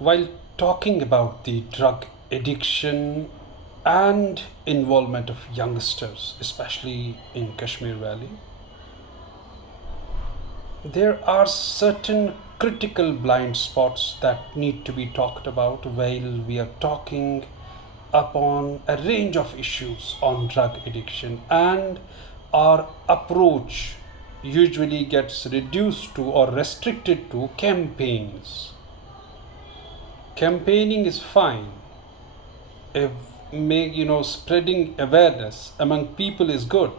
While talking about the drug addiction and involvement of youngsters, especially in Kashmir Valley, there are certain critical blind spots that need to be talked about while we are talking upon a range of issues on drug addiction, and our approach usually gets reduced to or restricted to campaigns. Campaigning is fine if spreading awareness among people is good,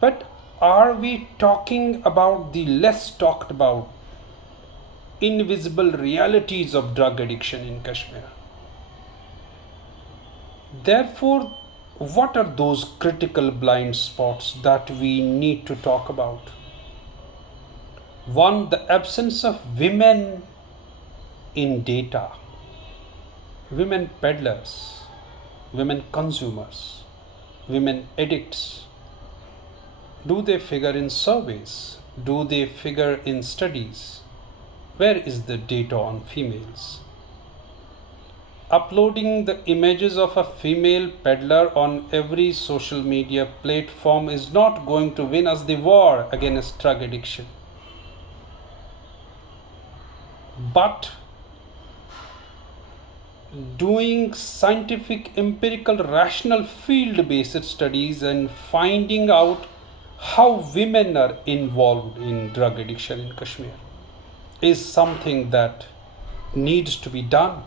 but are we talking about the less talked about invisible realities of drug addiction in Kashmir? Therefore, what are those critical blind spots that we need to talk about? One, the absence of women in data, women peddlers, women consumers, women addicts. Do they figure in surveys? Do they figure in studies? Where is the data on females? Uploading the images of a female peddler on every social media platform is not going to win us the war against drug addiction. But doing scientific, empirical, rational, field based studies and finding out how women are involved in drug addiction in Kashmir is something that needs to be done.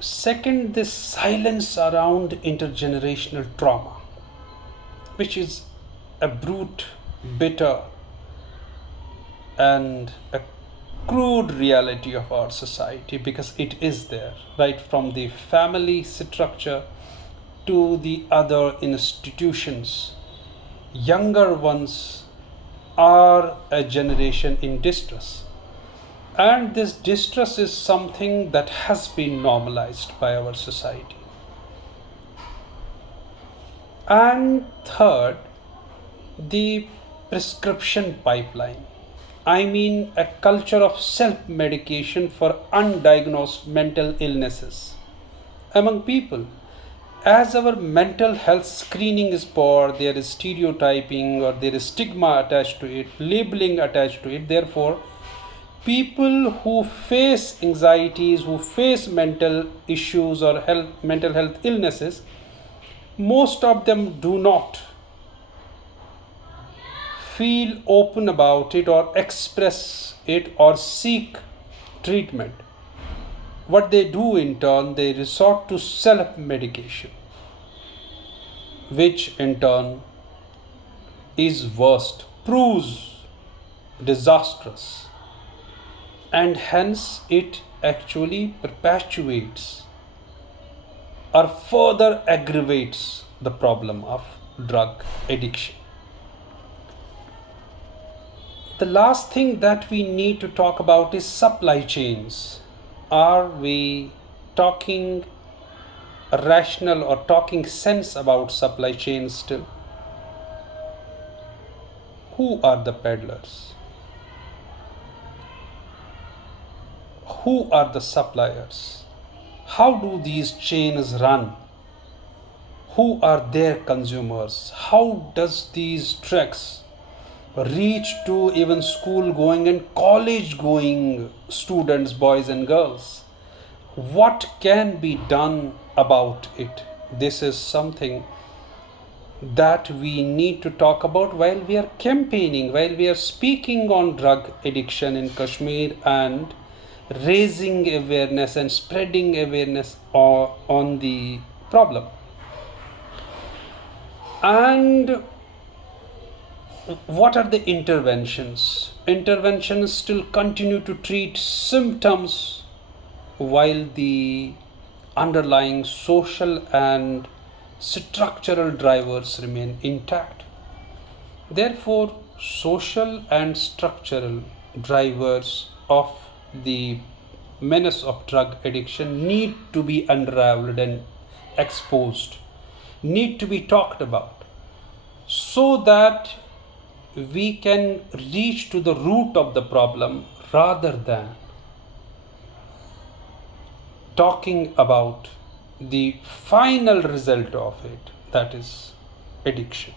Second, this silence around intergenerational trauma, which is a brute, bitter, and a crude reality of our society, because it is there, right from the family structure to the other institutions. Younger ones are a generation in distress. And this distress is something that has been normalized by our society. And third, the prescription pipeline. I mean, a culture of self medication for undiagnosed mental illnesses among people. As our mental health screening is poor, there is stereotyping or there is stigma attached to it, labeling attached to it. Therefore, people who face anxieties, who face mental issues or mental health illnesses, most of them do not feel open about it or express it or seek treatment. What they do in turn, they resort to self medication, which in turn is worst, proves disastrous, and hence it actually perpetuates or further aggravates the problem of drug addiction. The last thing that we need to talk about is supply chains. Are we talking rational or talking sense about supply chains still? Who are the peddlers? Who are the suppliers? How do these chains run? Who are their consumers? How does these drugs reach to even school going and college going students, boys and girls? What can be done about it? This is something that we need to talk about while we are campaigning, while we are speaking on drug addiction in Kashmir and raising awareness and spreading awareness on the problem. And what are the interventions? Interventions still continue to treat symptoms while the underlying social and structural drivers remain intact. Therefore, social and structural drivers of the menace of drug addiction need to be unraveled and exposed, need to be talked about, so that we can reach to the root of the problem rather than talking about the final result of it, that is addiction.